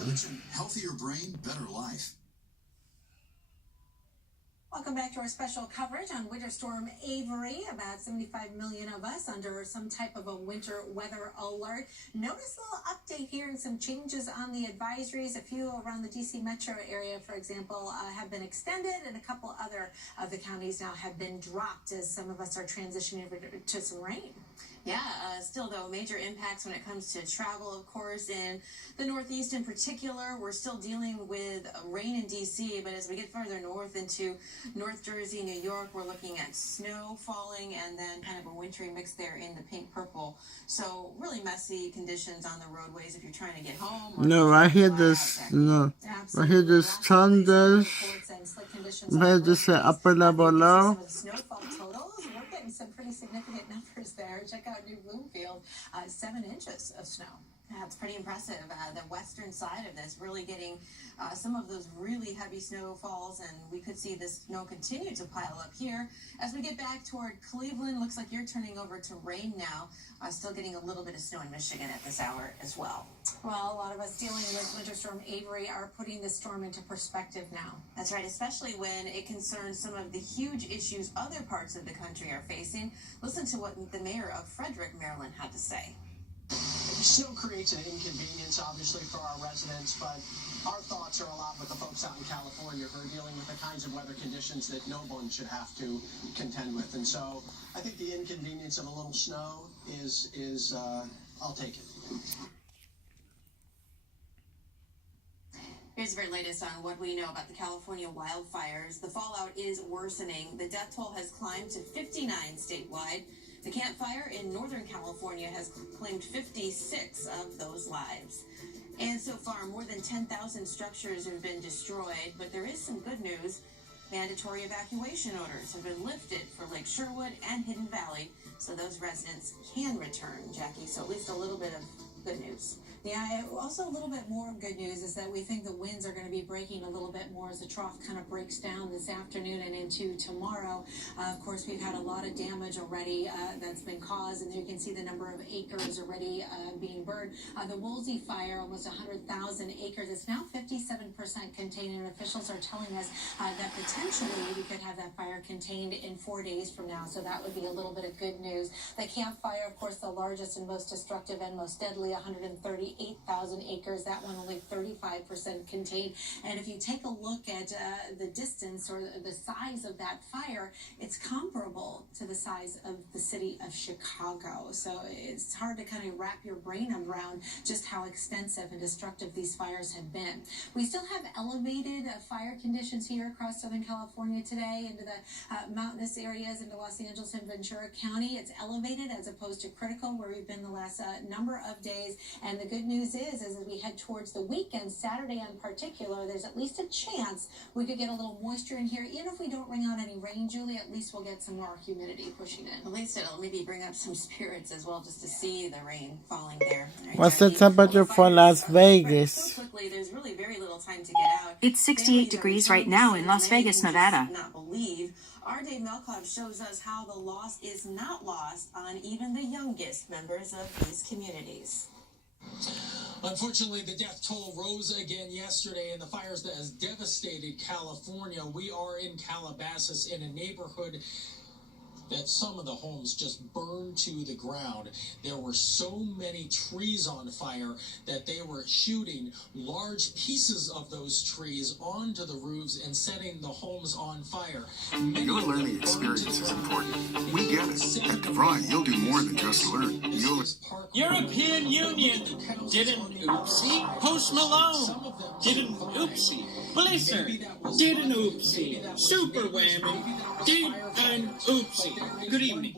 Healthier brain, better life. Welcome back to our special coverage on Winter Storm Avery. About 75 million of us under some type of a winter weather alert. Notice a little update here and some changes on the advisories. A few around the D.C. metro area, for example, have been extended, and a couple other of the counties now have been dropped as some of us are transitioning over to some rain. Yeah, still, though, major impacts when it comes to travel, of course. In the Northeast in particular, we're still dealing with rain in D.C., but as we get further north into North Jersey, New York, we're looking at snow falling and then kind of a wintry mix there in the pink-purple. So really messy conditions on the roadways if you're trying to get home. No, I hear this, no, I hear this thunders. I hear this upper level low. We're getting some pretty significant numbers there. Check out New Bloomfield, 7 inches of snow. That's pretty impressive. The western side of this really getting some of those really heavy snowfalls, and we could see this snow continue to pile up here. As we get back toward Cleveland, looks like you're turning over to rain now. Still getting a little bit of snow in Michigan at this hour as well. Well, a lot of us dealing with Winter Storm Avery are putting this storm into perspective now. That's right, especially when it concerns some of the huge issues other parts of the country are facing. Listen to what the mayor of Frederick, Maryland had to say. Snow creates an inconvenience, obviously, for our residents, but our thoughts are a lot with the folks out in California who are dealing with the kinds of weather conditions that no one should have to contend with. And so I think the inconvenience of a little snow is I'll take it. Here's the very latest on what we know about the California wildfires. The fallout is worsening. The death toll has climbed to 59 statewide. The Camp Fire in Northern California has claimed 56 of those lives. And so far, more than 10,000 structures have been destroyed, but there is some good news. Mandatory evacuation orders have been lifted for Lake Sherwood and Hidden Valley, so those residents can return, Jackie. So at least a little bit of good news. Yeah, also a little bit more good news is that we think the winds are going to be breaking a little bit more as the trough kind of breaks down this afternoon and into tomorrow. Of course, we've had a lot of damage already that's been caused, and there you can see the number of acres already being burned. The Woolsey fire, almost 100,000 acres. It's now 57% contained, and officials are telling us that potentially we could have that fire contained in 4 days from now, so that would be a little bit of good news. The Camp Fire, of course, the largest and most destructive and most deadly, 138,000 acres. That one only 35% contained. And if you take a look at the distance or the size of that fire, it's comparable to the size of the city of Chicago. So it's hard to kind of wrap your brain around just how extensive and destructive these fires have been. We still have elevated fire conditions here across Southern California today into the mountainous areas, into Los Angeles and Ventura County. It's elevated as opposed to critical where we've been the last number of days. And the good news is as we head towards the weekend, Saturday in particular, there's at least a chance we could get a little moisture in here. Even if we don't bring out any rain, Julie, at least we'll get some more humidity pushing in. At least it'll maybe bring up some spirits as well, just to see the rain falling there. Right, What's the temperature for Las Vegas? So quickly, there's really very little time to get out. It's 68 degrees right now in Las Vegas, Nevada. Not believe. Our Dave Melkov shows us how the loss is not lost on even the youngest members of these communities. Unfortunately, the death toll rose again yesterday in the fires that has devastated California. We are in Calabasas in a neighborhood that some of the homes just burned to the ground. There were so many trees on fire that they were shooting large pieces of those trees onto the roofs and setting the homes on fire. Your learning experience is important. We get it. At DeVry, you'll do more than just learn. European Union did an oopsie. Post Malone did an oopsie. Blizzard did an oopsie. Super Whammy did an oopsie. Good evening.